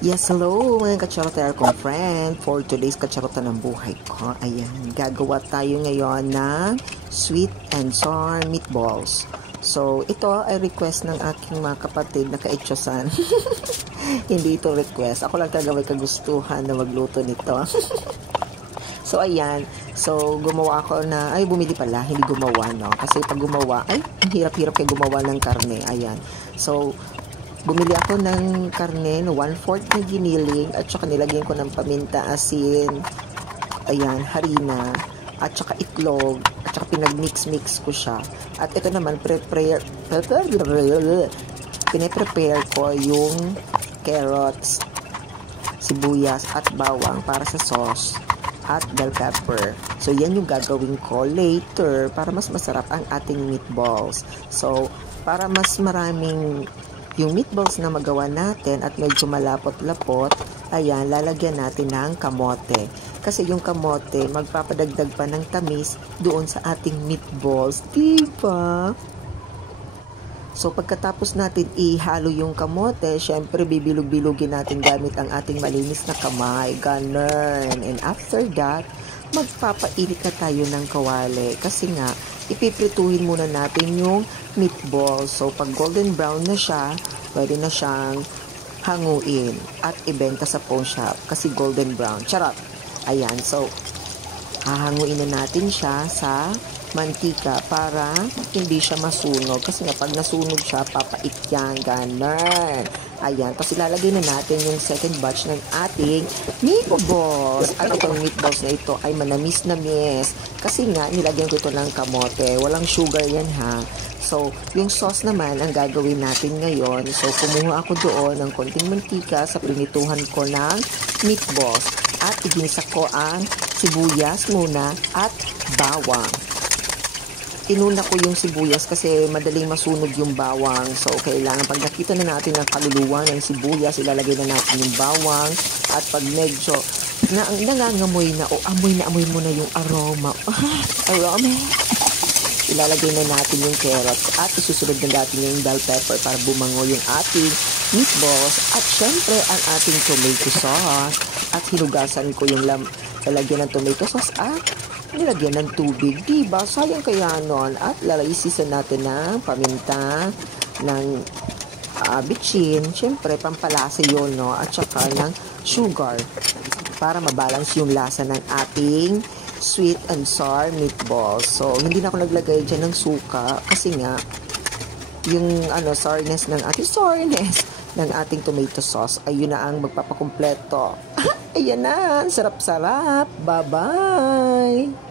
Yes, hello mga kacharotero kong friend. For today's kacharota ng buhay ko, ayan, gagawa tayo ngayon ng sweet and sour meatballs. So, ito ay request ng aking mga kapatid na kaitsosan. Hindi ito request. Ako lang talaga may kagustuhan na magluto nito. So, ayan. So, gumawa ako na, bumili pala, hindi gumawa, no? Kasi pag gumawa, ang hirap-hirap kayo gumawa ng karne. Ayan. So, bumili ako ng karne na 1/4 na giniling at saka nilagyan ko ng paminta, asin, ayan, harina, at saka itlog, at saka pinag-mix-mix ko siya. At ito naman, pinaprepare ko yung carrots, sibuyas, at bawang para sa sauce at bell pepper. So, yan yung gagawin ko later para mas masarap ang ating meatballs. So, para mas maraming yung meatballs na magawa natin at medyo malapot-lapot, ayan, lalagyan natin ng kamote. Kasi yung kamote, magpapadagdag pa ng tamis doon sa ating meatballs. Diba? So, pagkatapos natin ihalo yung kamote, syempre bibilog-bilugin natin gamit ang ating malinis na kamay. Ganun. And after that, magpapainit na tayo ng kawali. Kasi nga, ipiprituhin muna natin yung meatballs. So, pag golden brown na siya, pwede na siyang hanguin at ibenta sa pawn shop kasi golden brown. Charot! Ayan. So, hahanguin na natin siya sa mantika para hindi siya masunog. Kasi nga, pag nasunog siya, papait yan. Ganun. Ayan. Tapos ilalagay na natin yung second batch ng ating meatballs. At itong meatballs na ito ay manamis-namis. Kasi nga, nilagyan ko ito ng kamote. Walang sugar yan, ha. So, yung sauce naman ang gagawin natin ngayon. So, kumuha ako doon ng konting mantika sa prinituhan ko ng meatballs. At iginisa ko ang sibuyas muna at bawang. Inuna ko yung sibuyas kasi madaling masunog yung bawang. So, kailangan pag nakita na natin ang kaluluwa ng sibuyas, ilalagay na natin yung bawang. At pag medyo nangangamoy na o amoy mo na yung aroma. Aroma. Ilalagay na natin yung carrots at isusunod na natin yung bell pepper para bumango yung ating meatballs. At syempre, ang ating tomato sauce. At hinugasan ko yung lalagyan ng tomato sauce at nilagyan ng tubig. Diba? Sayang kaya nun. At lalagisisan natin ng paminta, ng bitchin. Syempre, pampalasa yun, no? At saka ng sugar para mabalance yung lasa ng ating sweet and sour meatballs. So, hindi na ako naglagay dyan ng suka kasi nga, yung sourness ng ating tomato sauce, ayun na ang magpapakumpleto. Ayan na, sarap-sarap. Bye-bye!